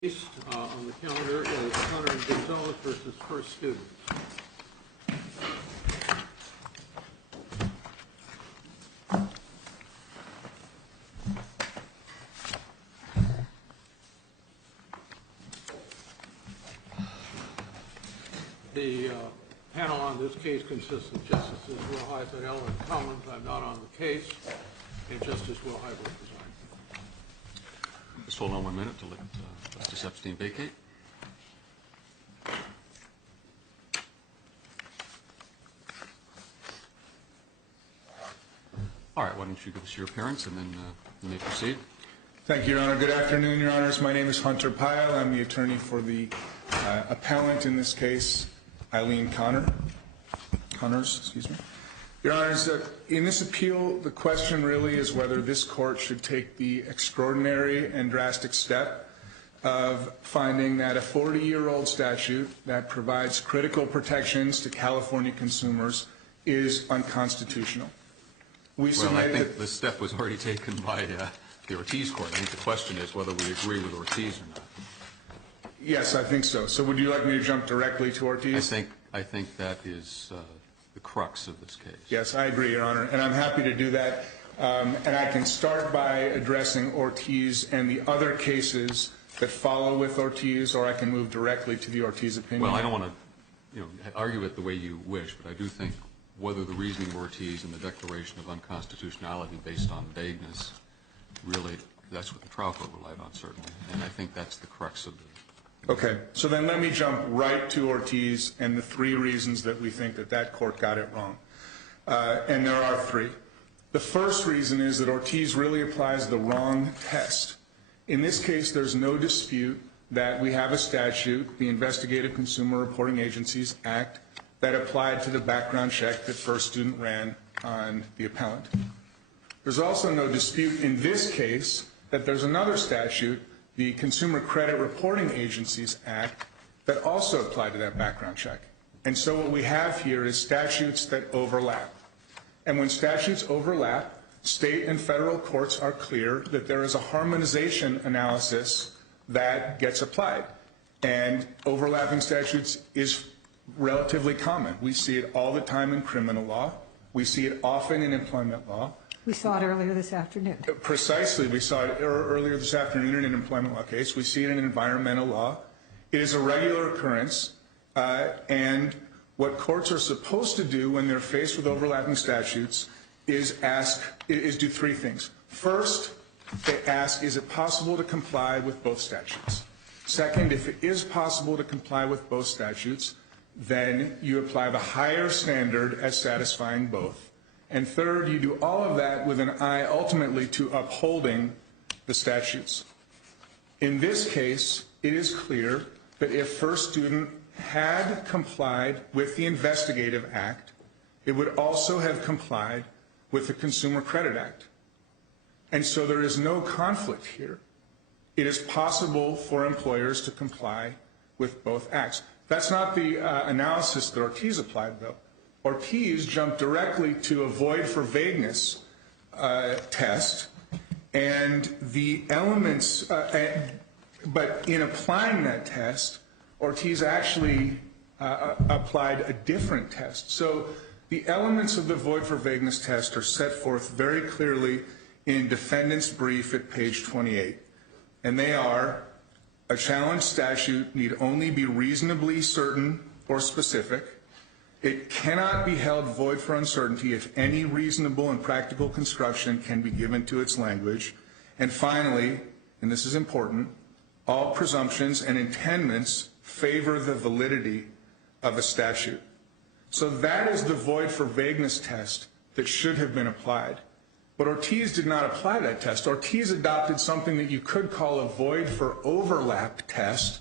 Case on the calendar is Hunter and Gonzalez versus First Students. The panel on this case consists of Justices Wilhite, Fidel, and Collins. I'm not on the case, and Justice Wilhite will preside. Just hold on 1 minute to let Justice Epstein vacate. All right, why don't you give us your appearance and then you may proceed. Thank you, Your Honor. Good afternoon, Your Honors. My name is Hunter Pyle. I'm the attorney for the appellant in this case, Eileen Connors. Your Honors, in this appeal, the question really is whether this court should take the extraordinary and drastic step of finding that a 40-year-old statute that provides critical protections to California consumers is unconstitutional. Well, I think the step was already taken by the Ortiz court. I think the question is whether we agree with Ortiz or not. Yes, I think so. So would you like me to jump directly to Ortiz? I think that is the crux of this case. Yes, I agree, Your Honor, and I'm happy to do that. And I can start by addressing Ortiz and the other cases that follow with Ortiz, or I can move directly to the Ortiz opinion. Well, I don't want to argue it the way you wish, but I do think whether the reasoning of Ortiz and the declaration of unconstitutionality based on vagueness, really, that's what the trial court relied on, certainly. And I think that's the crux of the... Okay, so then let me jump right to Ortiz and the three reasons that we think that that court got it wrong. And there are three. The first reason is that Ortiz really applies the wrong test. In this case, there's no dispute that we have a statute, the Investigative Consumer Reporting Agencies Act, that applied to the background check that First Student ran on the appellant. There's also no dispute in this case that there's another statute, the Consumer Credit Reporting Agencies Act, that also applied to that background check. And so what we have here is statutes that overlap. And when statutes overlap, state and federal courts are clear that there is a harmonization analysis that gets applied. And overlapping statutes is relatively common. We see it all the time in criminal law. We see it often in employment law. We saw it earlier this afternoon. Precisely. We saw it earlier this afternoon in an employment law case. We see it in environmental law. It is a regular occurrence. And what courts are supposed to do when they're faced with overlapping statutes is do three things. First, they ask, is it possible to comply with both statutes? Second, if it is possible to comply with both statutes, then you apply the higher standard as satisfying both. And third, you do all of that with an eye ultimately to upholding the statutes. In this case, it is clear that if First Student had complied with the Investigative Act, it would also have complied with the Consumer Credit Act. And so there is no conflict here. It is possible for employers to comply with both acts. That's not the analysis that Ortiz applied, though. Ortiz jumped directly to a void for vagueness test, and the elements, but in applying that test, Ortiz actually applied a different test. So the elements of the void for vagueness test are set forth very clearly in defendant's brief at page 28. And they are, a challenge statute need only be reasonably certain or specific. It cannot be held void for uncertainty if any reasonable and practical construction can be given to its language. And finally, and this is important, all presumptions and intendments favor the validity of a statute. So that is the void for vagueness test that should have been applied. But Ortiz did not apply that test. Ortiz adopted something that you could call a void for overlap test,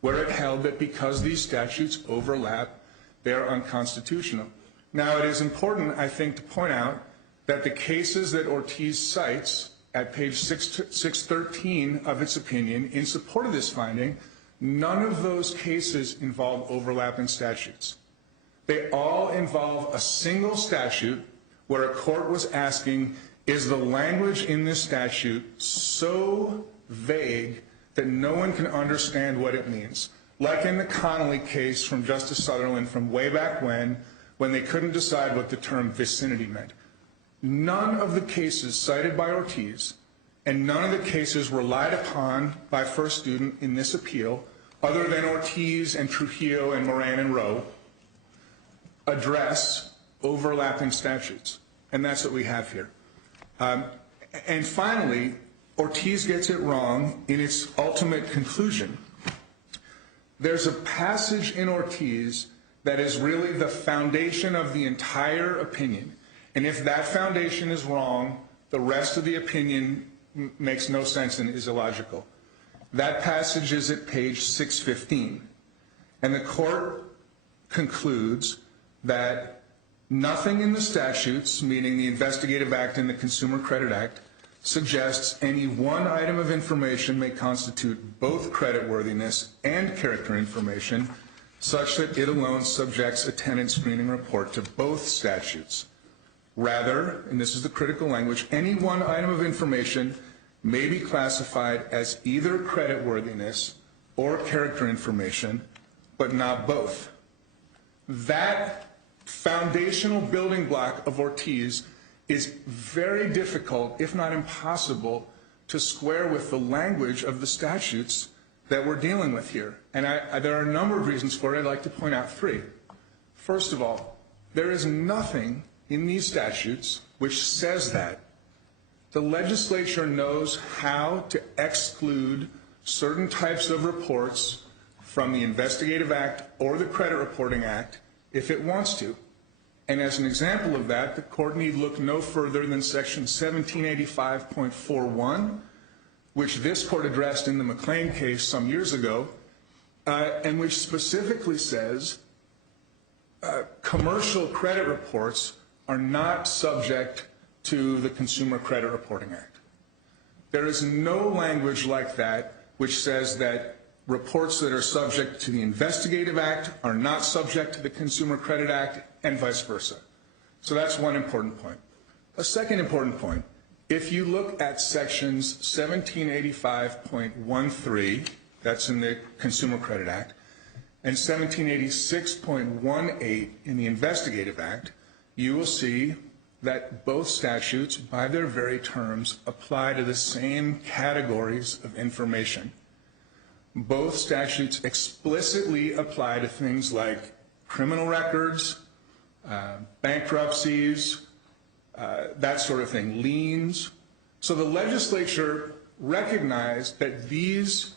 where it held that because these statutes overlap, they are unconstitutional. Now, it is important, I think, to point out that the cases that Ortiz cites at page 613 of its opinion in support of this finding, none of those cases involve overlapping statutes. They all involve a single statute where a court was asking, is the language in this statute so vague that no one can understand what it means. Like in the Connolly case from Justice Sutherland from way back when they couldn't decide what the term vicinity meant. None of the cases cited by Ortiz and none of the cases relied upon by First Student in this appeal, other than Ortiz and Trujillo and Moran and Rowe, address overlapping statutes. And that's what we have here. And finally, Ortiz gets it wrong in its ultimate conclusion. There's a passage in Ortiz that is really the foundation of the entire opinion. And if that foundation is wrong, the rest of the opinion makes no sense and is illogical. That passage is at page 615. And the court concludes that nothing in the statutes, meaning the Investigative Act and the Consumer Credit Act, suggests any one item of information may constitute both creditworthiness and character information, such that it alone subjects a tenant screening report to both statutes. Rather, and this is the critical language, any one item of information may be classified as either creditworthiness or character information, but not both. That foundational building block of Ortiz is very difficult, if not impossible, to square with the language of the statutes that we're dealing with here. And there are a number of reasons for it. I'd like to point out three. First of all, there is nothing in these statutes which says that. The legislature knows how to exclude certain types of reports from the Investigative Act or the Credit Reporting Act if it wants to. And as an example of that, the court need look no further than section 1785.41, which this court addressed in the McLean case some years ago, and which specifically says commercial credit reports are not subject to the Consumer Credit Reporting Act. There is no language like that which says that reports that are subject to the Investigative Act are not subject to the Consumer Credit Act, and vice versa. So that's one important point. A second important point, if you look at sections 1785.13, that's in the Consumer Credit Act, and 1786.18 in the Investigative Act, you will see that both statutes, by their very terms, apply to the same categories of information. Both statutes explicitly apply to things like criminal records, bankruptcies, that sort of thing, liens. So the legislature recognized that these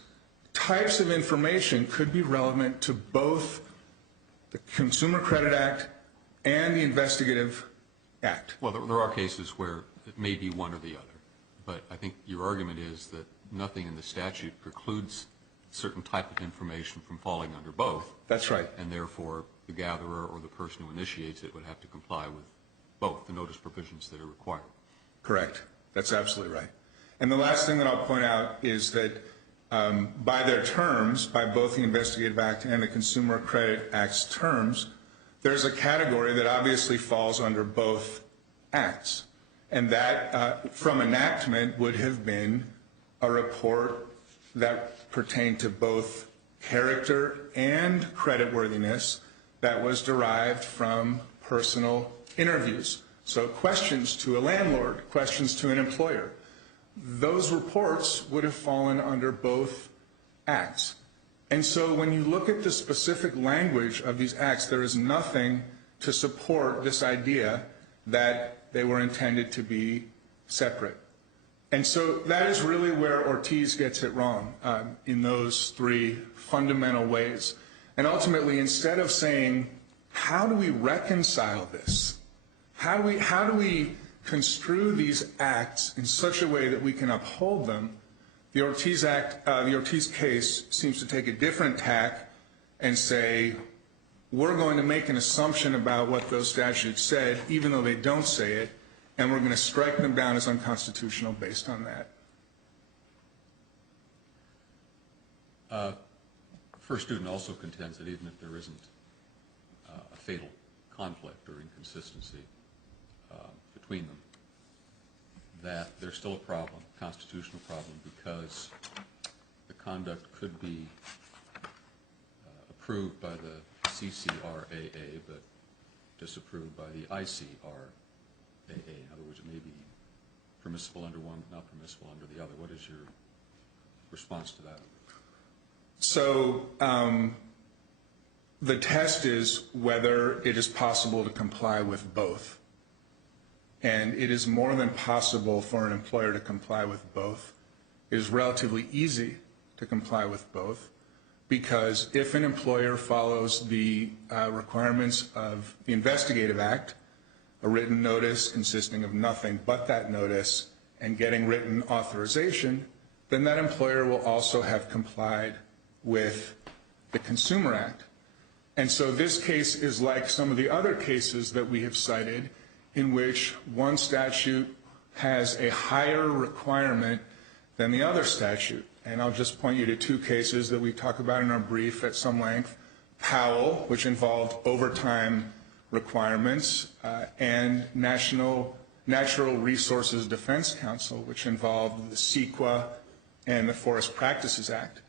types of information could be relevant to both the Consumer Credit Act and the Investigative Act. Well, there are cases where it may be one or the other, but I think your argument is that nothing in the statute precludes certain type of information from falling under both. That's right. And therefore, the gatherer or the person who initiates it would have to comply with both the notice provisions that are required. Correct. That's absolutely right. And the last thing that I'll point out is that by their terms, by both the Investigative Act and the Consumer Credit Act's terms, there's a category that obviously falls under both acts. And that, from enactment, would have been a report that pertained to both character and creditworthiness that was derived from personal interviews. So questions to a landlord, questions to an employer. Those reports would have fallen under both acts. And so when you look at the specific language of these acts, there is nothing to support this idea that they were intended to be separate. And so that is really where Ortiz gets it wrong in those three fundamental ways. And ultimately, instead of saying, how do we reconcile this? How do we construe these acts in such a way that we can uphold them? The Ortiz case seems to take a different tack and say, we're going to make an assumption about what those statutes said, even though they don't say it, and we're going to strike them down as unconstitutional based on that. First Student also contends that even if there isn't a fatal conflict or inconsistency between them, that there's still a problem, constitutional problem, because the conduct could be approved by the CCRAA but disapproved by the ICRAA. In other words, it may be permissible under one but not permissible under the other. What is your response to that? So the test is whether it is possible to comply with both. And it is more than possible for an employer to comply with both. It is relatively easy to comply with both because if an employer follows the requirements of the Investigative Act, a written notice consisting of nothing but that notice and getting written authorization, then that employer will also have complied with the Consumer Act. And so this case is like some of the other cases that we have cited in which one statute has a higher requirement than the other statute. And I'll just point you to two cases that we talk about in our brief at some length. Powell, which involved overtime requirements, and Natural Resources Defense Council, which involved the CEQA and the Forest Practices Act.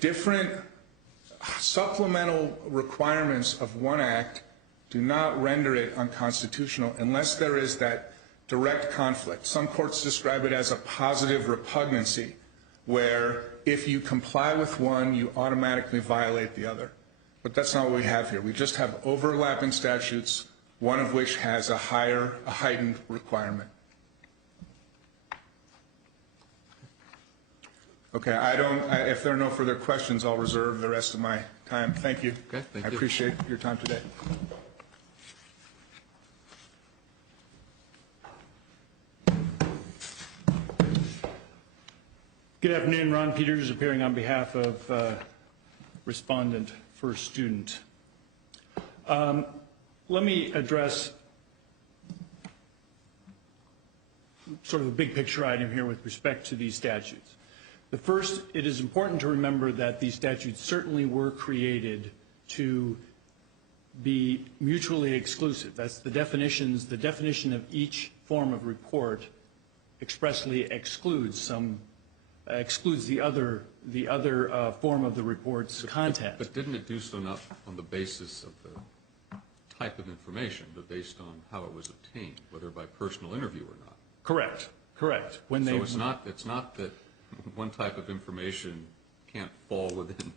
Different supplemental requirements of one act do not render it unconstitutional unless there is that direct conflict. Some courts describe it as a positive repugnancy, where if you comply with one, you automatically violate the other. But that's not what we have here. We just have overlapping statutes, one of which has a heightened requirement. Okay, if there are no further questions, I'll reserve the rest of my time. Thank you. Okay, thank you. I appreciate your time today. Good afternoon, Ron Peters, appearing on behalf of Respondent First Student. Let me address sort of a big picture item here with respect to these statutes. The first, it is important to remember that these statutes certainly were created to be mutually exclusive. That's the definitions. The definition of each form of report expressly excludes the other form of the report's content. But didn't it do so not on the basis of the type of information, but based on how it was obtained, whether by personal interview or not? Correct. Correct. So it's not that one type of information can't fall within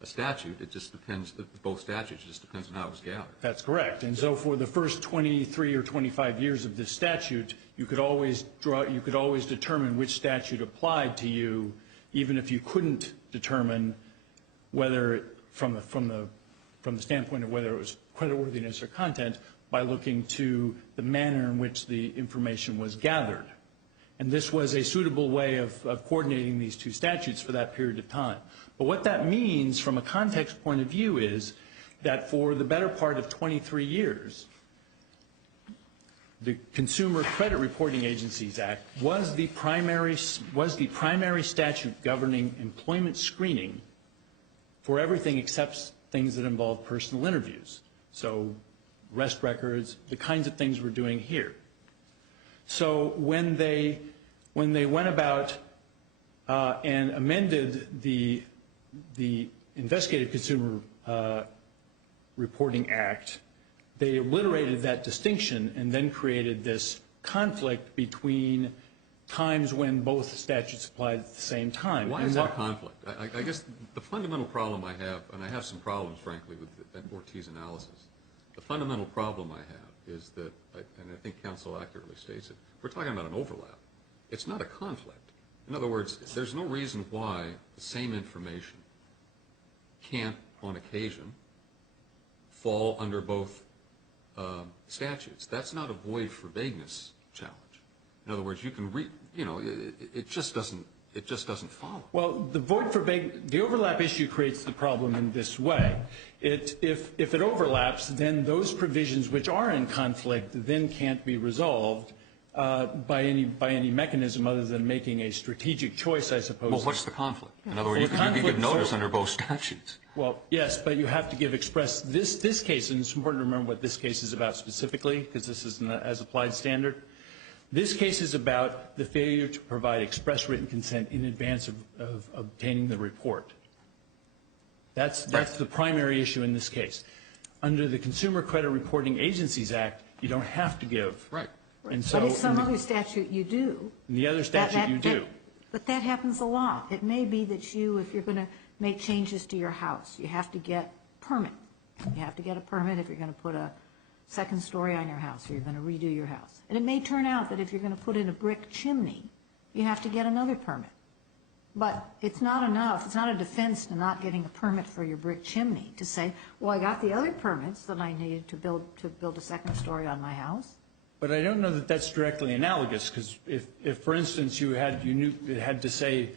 a statute. It just depends. Both statutes. It just depends on how it was gathered. That's correct. And so for the first 23 or 25 years of this statute, you could always determine which statute applied to you, even if you couldn't determine whether, from the standpoint of whether it was creditworthiness or content, by looking to the manner in which the information was gathered. And this was a suitable way of coordinating these two statutes for that period of time. But what that means from a context point of view is that for the better part of 23 years, the Consumer Credit Reporting Agencies Act was the primary statute governing employment screening for everything except things that involve personal interviews. So arrest records, the kinds of things we're doing here. So when they went about and amended the Investigative Consumer Reporting Act, they obliterated that distinction and then created this conflict between times when both statutes applied at the same time. Why is that a conflict? I guess the fundamental problem I have, and I have some problems, frankly, with Ortiz analysis. The fundamental problem I have is that, and I think counsel accurately states it, we're talking about an overlap. It's not a conflict. In other words, there's no reason why the same information can't, on occasion, fall under both statutes. That's not a void for vagueness challenge. In other words, you can it just doesn't follow. Well, the overlap issue creates the problem in this way. If it overlaps, then those provisions which are in conflict then can't be resolved by any mechanism other than making a strategic choice, I suppose. Well, what's the conflict? In other words, you can give notice under both statutes. Well, yes, but you have to give this case, and it's important to remember what this case is about specifically, because this is an as-applied standard. This case is about the failure to provide express written consent in advance of obtaining the report. That's the primary issue in this case. Under the Consumer Credit Reporting Agencies Act, you don't have to give. Right. And so But in some other statute you do. in the other statute you do. But that happens a lot. It may be that if you're going to make changes to your house, you have to get a permit. You have to get a permit if you're going to put a second story on your house or you're going to redo your house. And it may turn out that if you're going to put in a brick chimney, you have to get another permit. But it's not enough. It's not a defense to not getting a permit for your brick chimney to say, well, I got the other permits that I needed to build a second story on my house. But I don't know that that's directly analogous, because if for instance, you had to say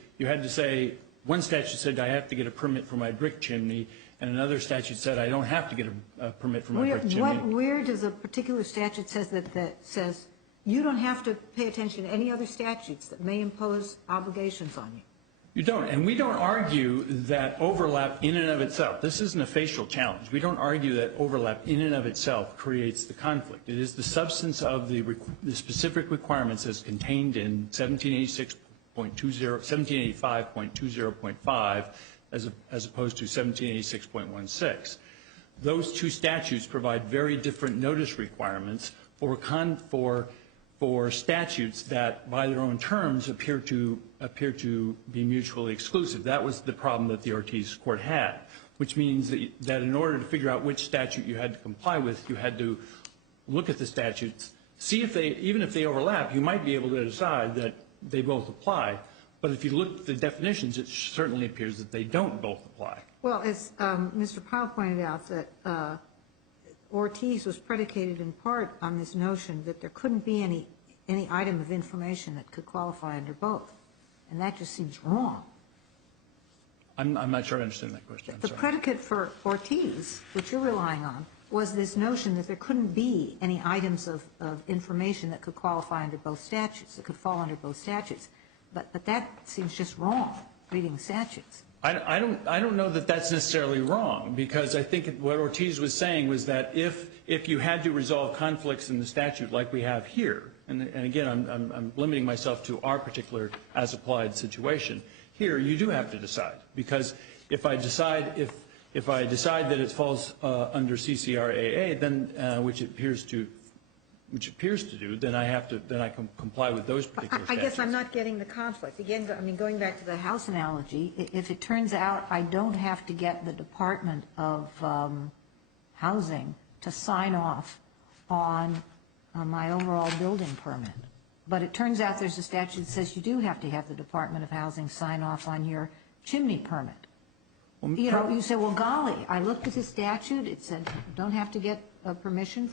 one statute said I have to get a permit for my brick chimney, and another statute said I don't have to get a permit for my brick chimney. Where does a particular statute that says you don't have to pay attention to any other statutes that may impose obligations on you? You don't. And we don't argue that overlap in and of itself. This isn't a facial challenge. We don't argue that overlap in and of itself creates the conflict. It is the substance of the specific requirements as contained in 1785.20.5 as opposed to 1786.16. Those two statutes provide very different notice requirements for statutes that, by their own terms, appear to be mutually exclusive. That was the problem that the Ortiz court had, which means that in order to figure out which statute you had to comply with, you had to look at the statutes, see if even if they overlap, you might be able to decide that they both apply. But if you look at the definitions, it certainly appears that they don't both apply. Well, as Mr. Powell pointed out, that Ortiz was predicated in part on this notion that there couldn't be any item of information that could qualify under both. And that just seems wrong. I'm not sure I understand that question. I'm The sorry. predicate for Ortiz, which you're relying on, was this notion that there couldn't be any items of information that could qualify under both statutes, that could fall under both statutes. But that seems just wrong, reading statutes. I don't know that that's necessarily wrong, because I think what Ortiz was saying was that if you had to resolve conflicts in the statute like we have here, and again, I'm limiting myself to our particular as-applied situation, here you do have to decide. Because if I decide that it falls under CCRAA, then which it appears to do, then I can comply with those particular statutes. I guess I'm not getting the conflict. Again, I mean, going back to the house analogy, if it turns out I don't have to get the Department of Housing to sign off on my overall building permit, but it turns out there's a statute that says you do have to have the Department of Housing sign off on your chimney permit. You know, you say, well, golly, I looked at the statute. It said don't have to get permission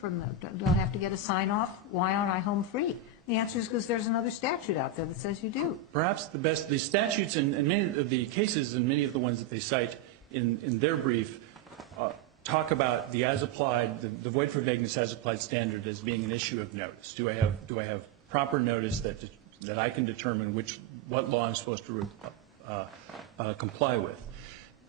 don't have to get a sign off. Why aren't I home free? The answer is because there's another statute out there that says you do. Perhaps the statutes and many of the cases and many of the ones that they cite in their brief talk about the as-applied, the void for vagueness as-applied standard as being an issue of notice. Do I have proper notice that I can determine what law I'm supposed to comply with?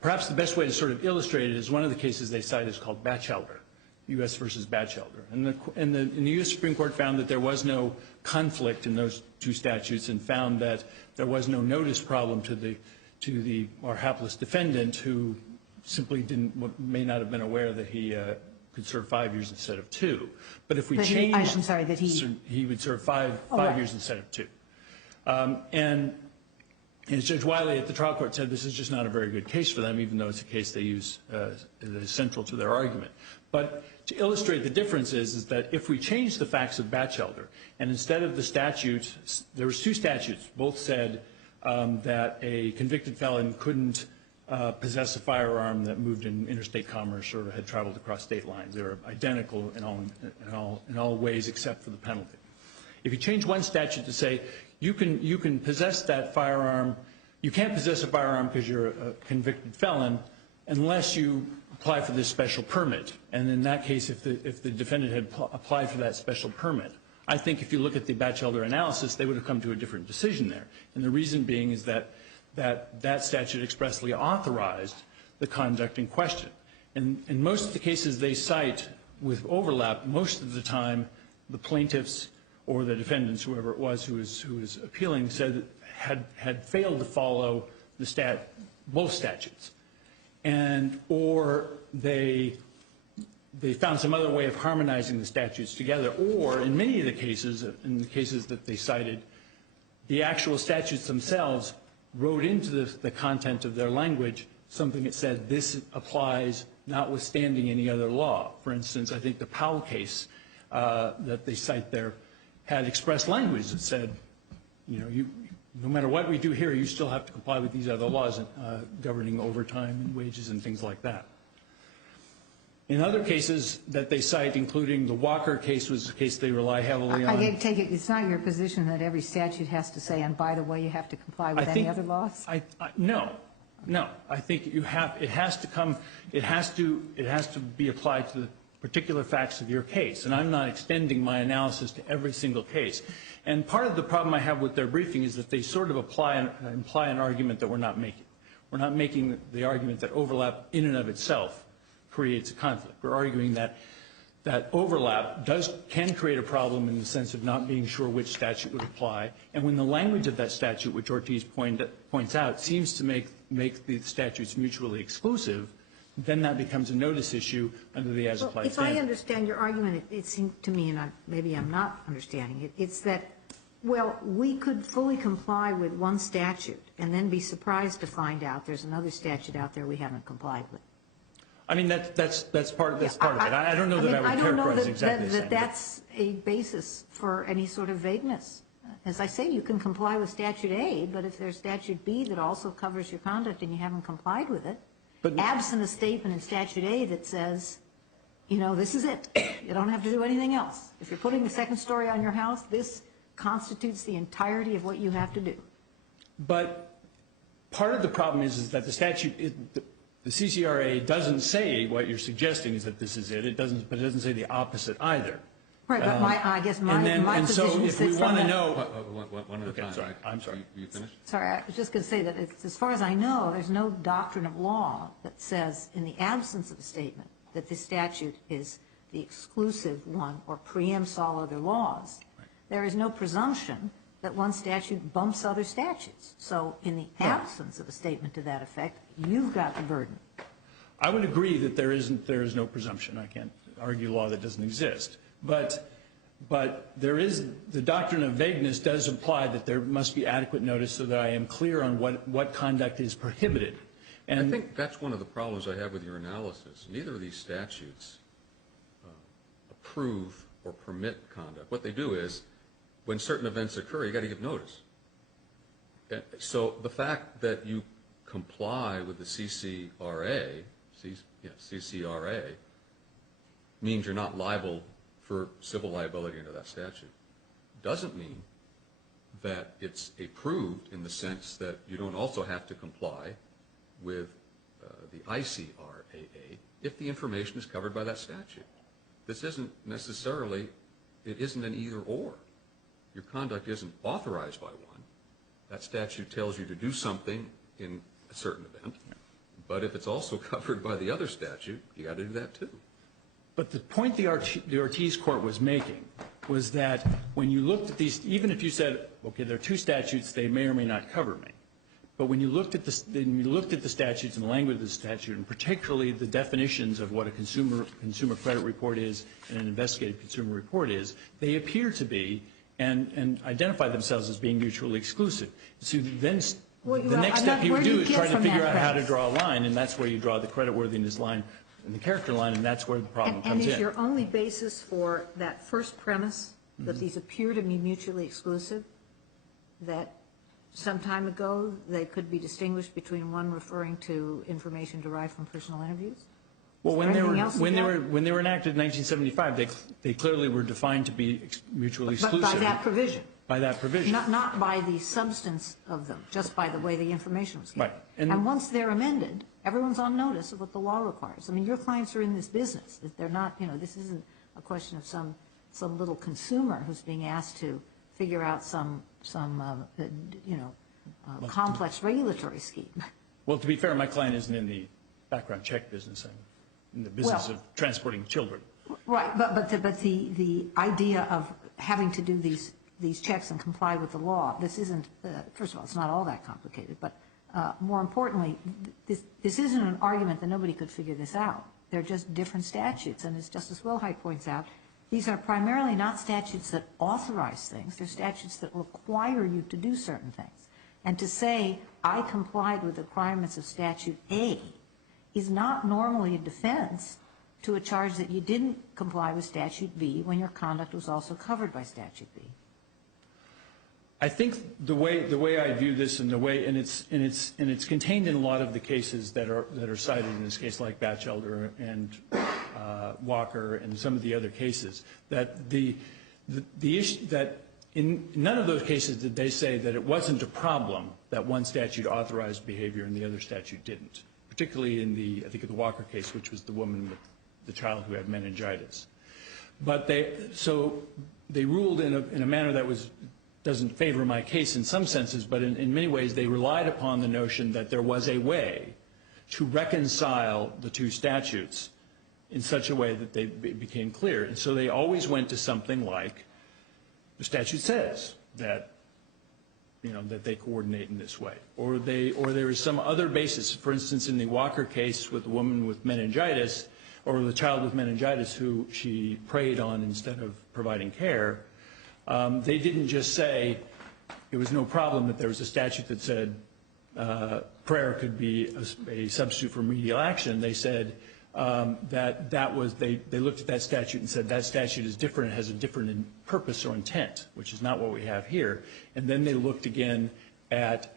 Perhaps the best way to sort of illustrate it is one of the cases they cite is called Batchelder, U.S. versus Batchelder. And the U.S. Supreme Court found that there was no conflict in those two statutes and found that there was no notice problem to the more hapless defendant who simply may not have been aware that he could serve 5 years instead of 2. But if we changed, I'm sorry, that he would serve five years instead of 2. And as Judge Wiley at the trial court said, this is just not a very good case for them, even though it's a case they use that is central to their argument. But to illustrate the difference is that if we change the facts of Batchelder, and instead of the statute, there was 2 statutes, both said that a convicted felon couldn't possess a firearm that moved in interstate commerce or had traveled across state lines. They were identical in all ways except for the penalty. If you change one statute to say you can possess that firearm, you can't possess a firearm because you're a convicted felon unless you apply for this special permit. And in that case, if the defendant had applied for that special permit, I think if you look at the Batchelder analysis, they would have come to a different decision there. And the reason being is that statute expressly authorized the conduct in question. And in most of the cases they cite with overlap, most of the time the plaintiffs or the defendants, whoever it was who was appealing, said had failed to follow both statutes, or they found some other way of harmonizing the statutes together, or in many of the cases, that they cited, the actual statutes themselves wrote into the content of their language something that said this applies notwithstanding any other law. For instance, I think the Powell case that they cite there had expressed language that said, no matter what we do here, you still have to comply with these other laws governing overtime and wages and things like that. In other cases that they cite, including the Walker case was a case they rely heavily on. I take it it's not your position that every statute has to say, and by the way, you have to comply with any other laws? No. I think it has to be applied to the particular facts of your case. And I'm not extending my analysis to every single case. And part of the problem I have with their briefing is that they sort of imply an argument that we're not making. We're not making the argument that overlap in and of itself creates a conflict. We're arguing that overlap can create a problem in the sense of not being sure which statute would apply. And when the language of that statute, which Ortiz points out, seems to make the statutes mutually exclusive, then that becomes a notice issue under the as-applied standard. If I understand your argument, it seems to me, and maybe I'm not understanding it, it's that, well, we could fully comply with one statute and then be surprised to find out there's another statute out there we haven't complied with. I mean, that's part of it. I don't know that I would characterize it exactly the same. That's a basis for any sort of vagueness. As I say, you can comply with Statute A, but if there's Statute B that also covers your conduct and you haven't complied with it, absent a statement in Statute A that says, this is it. You don't have to do anything else. If you're putting the second story on your house, this constitutes the entirety of what you have to do. But part of the problem is that the statute, the CCRA doesn't say what you're suggesting is that this is it. But it doesn't say the opposite either. Right, but I guess my position is so if we want to know. One at a time. Sorry, I'm sorry. You finished? Sorry, I was just going to say that as far as I know, there's no doctrine of law that says in the absence of a statement that this statute is the exclusive one or preempts all other laws. Right. There is no presumption that one statute bumps other statutes. So in the absence of a statement to that effect, you've got the burden. I would agree that there is no presumption. I can't argue law that doesn't exist. But there is the doctrine of vagueness does imply that there must be adequate notice so that I am clear on what conduct is prohibited. And I think that's one of the problems I have with your analysis. Neither of these statutes approve or permit conduct. What they do is when certain events occur, you've got to give notice. So the fact that you comply with the CCRA means you're not liable for civil liability under that statute. Doesn't mean that it's approved in the sense that you don't also have to comply with the ICRAA if the information is covered by that statute. This isn't necessarily, it isn't an either or. Your conduct isn't authorized by one. That statute tells you to do something in a certain event. But if it's also covered by the other statute, you've got to do that too. But the point the Ortiz court was making was that when you looked at these, even if you said, okay, there are two statutes, they may or may not cover me. But when you looked at the statutes and the language of the statute, and particularly the definitions of what a consumer credit report is and an investigative consumer report is, they appear to be and identify themselves as being mutually exclusive. So then the next step you would do is try to figure out how to draw a line, and that's where you draw the creditworthiness line and the character line, and that's where the problem comes in. And is your only basis for that first premise, that these appear to be mutually exclusive, that some time ago they could be distinguished between one referring to information derived from personal interviews? Well, when they were enacted in 1975, they clearly were defined to be mutually exclusive. But by that provision? By that provision. Not by the substance of them, just by the way the information was given. Right. And once they're amended, everyone's on notice of what the law requires. I mean, your clients are in this business. They're not, this isn't a question of some little consumer who's being asked to figure out some complex regulatory scheme. Well, to be fair, my client isn't in the background check business. I'm in the business of transporting children. Right, but the idea of having to do these checks and comply with the law. This isn't, first of all, it's not all that complicated, but more importantly, this isn't an argument that nobody could figure this out. They're just different statutes, and as Justice Wilhite points out, these are primarily not statutes that authorize things. They're statutes that require you to do certain things. And to say, I complied with the requirements of Statute A is not normally a defense to a charge that you didn't comply with Statute B when your conduct was also covered by Statute B. I think the way I view this and it's contained in a lot of the cases that are cited in this case, like Batchelder and Walker and some of the other cases, that the issue that in none of those cases did they say that it wasn't a problem that one statute authorized behavior and the other statute didn't. Particularly in the Walker case, which was the woman with the child who had meningitis. But they ruled in a manner that doesn't favor my case in some senses, but in many ways they relied upon the notion that there was a way to reconcile the two statutes in such a way that they became clear. And so they always went to something like the statute says that, you know, that they coordinate in this way. Or there is some other basis. For instance, in the Walker case with the woman with meningitis, or the child with meningitis who she preyed on instead of providing care, they didn't just say it was no problem that there was a statute that said prayer could be a substitute for remedial action. They said they looked at that statute and said that statute is different, it has a different purpose or intent, which is not what we have here. And then they looked again and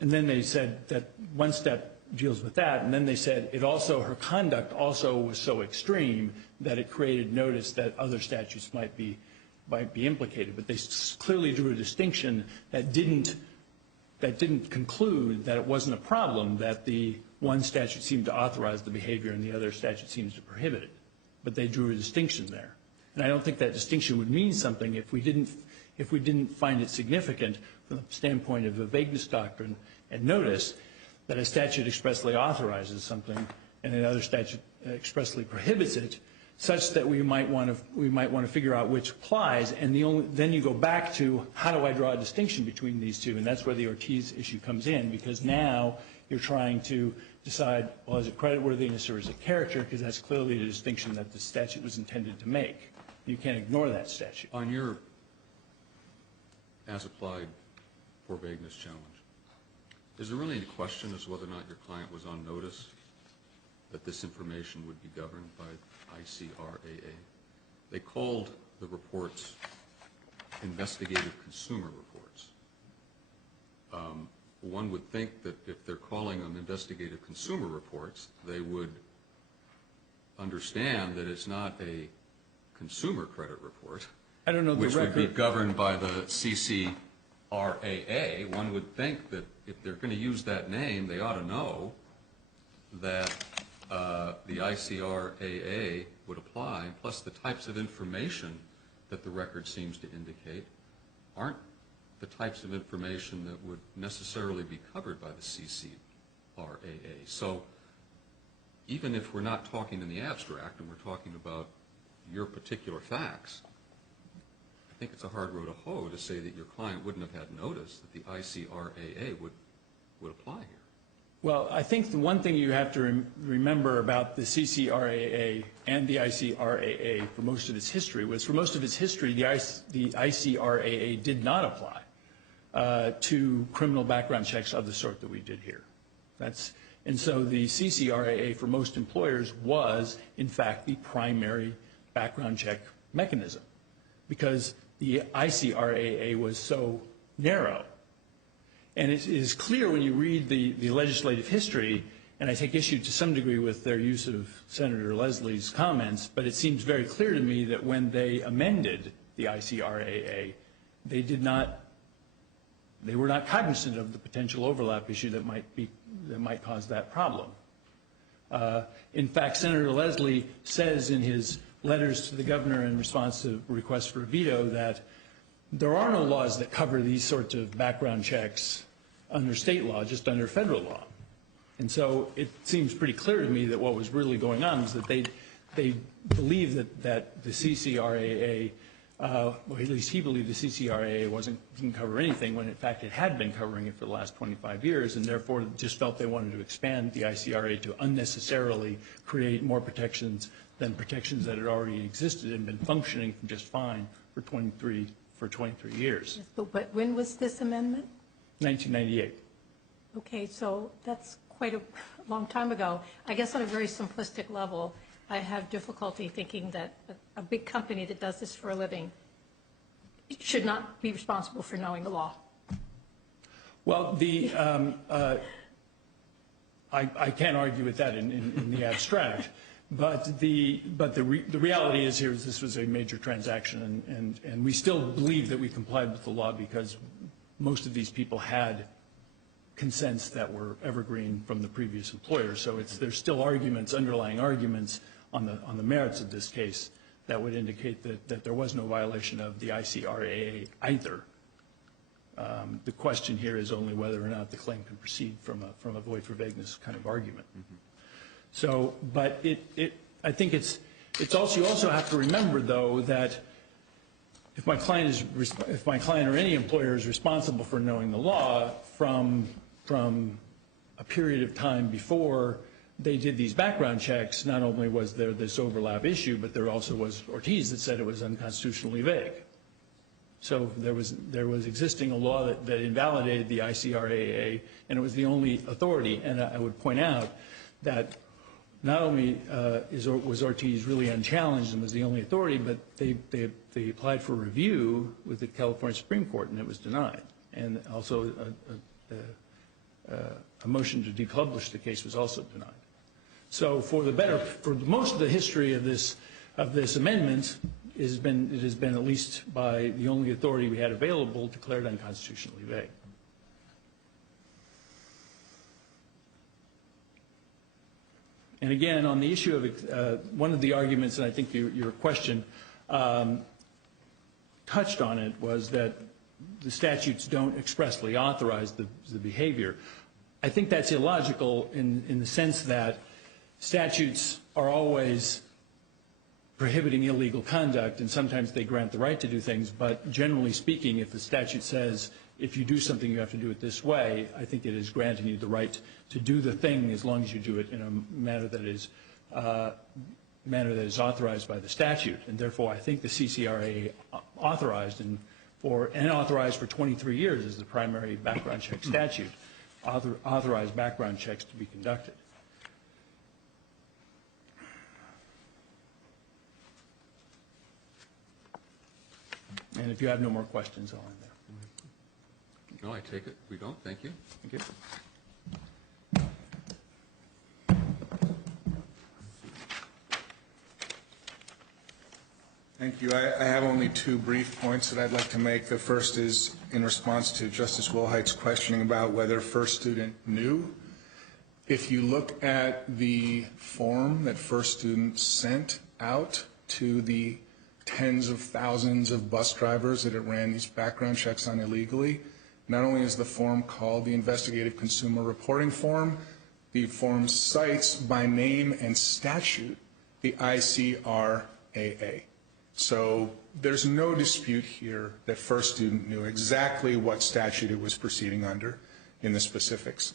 then they said that one step deals with that, and then they said her conduct also was so extreme that it created notice that other statutes might be implicated. But they clearly drew a distinction that didn't conclude that it wasn't a problem that the one statute seemed to authorize the behavior and the other statute seems to prohibit it. But they drew a distinction there. And I don't think that distinction would mean something if we didn't find it significant from the standpoint of the vagueness doctrine and notice that a statute expressly authorizes something and another statute expressly prohibits it, such that we might want to figure out which applies. And then you go back to how do I draw a distinction between these two, and that's where the Ortiz issue comes in, because now you're trying to decide, well, is it creditworthiness or is it character, because that's clearly the distinction that the statute was intended to make. You can't ignore that statute. On your as-applied for vagueness challenge, is there really any question as to whether or not your client was on notice that this information would be governed by ICRAA? They called the reports investigative consumer reports. One would think that if they're calling them investigative consumer reports, they would understand that it's not a consumer credit report, I don't know the which record. would be governed by the CCRAA. One would think that if they're going to use that name, they ought to know that the ICRAA would apply, plus the types of information that the record seems to indicate aren't the types of information that would necessarily be covered by the CCRAA. So even if we're not talking in the abstract and we're talking about your particular facts, I think it's a hard row to hoe to say that your client wouldn't have had notice that the ICRAA would apply here. Well, I think the one thing you have to remember about the CCRAA and the ICRAA for most of its history was, for most of its history, the ICRAA did not apply to criminal background checks of the sort that we did here. And so the CCRAA for most employers was, in fact, the primary background check mechanism, because the ICRAA was so narrow. And it is clear when you read the legislative history, and I take issue to some degree with their use of Senator Leslie's comments, but it seems very clear to me that when they amended the ICRAA, they were not cognizant of the potential overlap issue that might cause that problem. In fact, Senator Leslie says in his letters to the governor in response to requests for a veto that there are no laws that cover these sorts of background checks under state law, just under federal law. And so it seems pretty clear to me that what was really going on is that they believed that the CCRAA well, at least he believed the CCRA didn't cover anything, when in fact it had been covering it for the last 25 years, and therefore just felt they wanted to expand the ICRA to unnecessarily create more protections than protections that had already existed and been functioning just fine for 23 years. Yes, but when was this amendment? 1998. Okay, so that's quite a long time ago. I guess on a very simplistic level, I have difficulty thinking that a big company that does this for a living should not be responsible for knowing the law. Well, I can't argue with that in the abstract, but the reality is here is this was a major transaction, and we still believe that we complied with the law because most of these people had consents that were evergreen from the previous employer. So there's still underlying arguments on the merits of this case that would indicate that there was no violation of the ICRAA either. The question here is only whether or not the claim can proceed from a void for vagueness kind of argument. Mm-hmm. So, but I think it's also, you also have to remember though that if my client or any employer is responsible for knowing the law from a period of time before they did these background checks, not only was there this overlap issue, but there also was Ortiz that said it was unconstitutionally vague. So there was existing a law that invalidated the ICRAA, and it was the only authority. And I would point out that not only was Ortiz really unchallenged and was the only authority, but they applied for review with the California Supreme Court, and it was denied. And also a motion to depublish the case was also denied. So for most of the history of this amendment, it has been at least by the only authority we had available declared unconstitutionally vague. And again, on the issue of one of the arguments, and I think your question touched on it, was that the statutes don't expressly authorize the behavior. I think that's illogical in the sense that statutes are always prohibiting illegal conduct, and sometimes they grant the right to do things, but generally speaking, if the statute says if you do something you have to do it this way, I think it is granting you the right to do the thing as long as you do it in a manner that is authorized by the statute. And therefore, I think the CCRA authorized for 23 years as the primary background check statute, authorized background checks to be conducted. And if you have no more questions, I'll end there. No, I take it. We don't. Thank you. Thank you. Thank you. I have only two brief points that I'd like to make. The first is in response to Justice Wilhite's questioning about whether First Student knew. If you look at the form that First Student sent out to the tens of thousands of bus drivers that it ran these background checks on illegally, not only is the form called the Investigative Consumer Reporting Form, the form cites by name and statute the ICRAA. So there's no dispute here that First Student knew exactly what statute it was proceeding under in the specifics.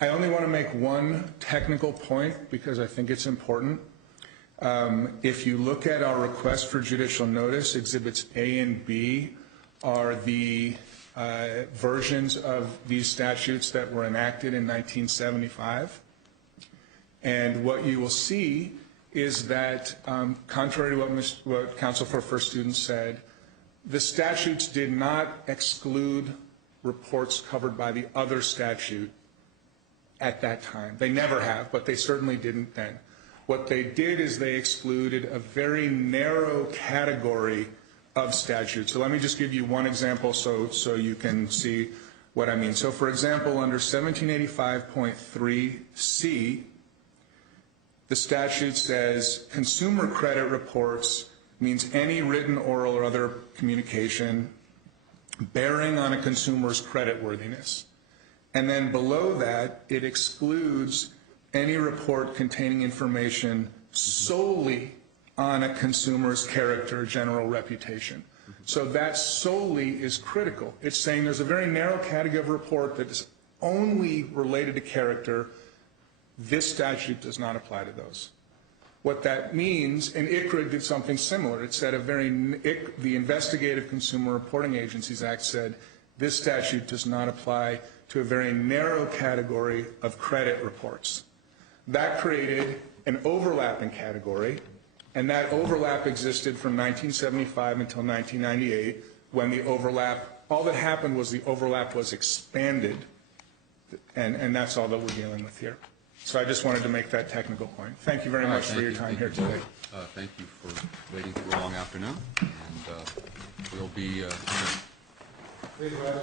I only want to make one technical point because I think it's important. If you look at our request for judicial notice, Exhibits A and B are the versions of these statutes that were enacted in 1975. And what you will see is that, contrary to what Counsel for First Student said, the statutes did not exclude reports covered by the other statute at that time. They never have, but they certainly didn't then. What they did is they excluded a very narrow category of statutes. So let me just give you one example so you can see what I mean. So for example, under 1785.3c, the statute says consumer credit reports means any written, oral, or other communication bearing on a consumer's creditworthiness. And then below that, it excludes any report containing information solely on a consumer's character, general reputation. So that solely is critical. It's saying there's a very narrow category of report that is only related to character. This statute does not apply to those. What that means, and ICRA did something similar. It said the Investigative Consumer Reporting Agencies Act said this statute does not apply to a very narrow category of credit reports. That created an overlapping category, and that overlap existed from 1975 until 1998, when the overlap, all that happened was the overlap was expanded, and that's all that we're dealing with here. So I just wanted to make that technical point. Thank you very much for your time here today. Thank you for waiting through a long afternoon, and we'll be adjourned. Please rise.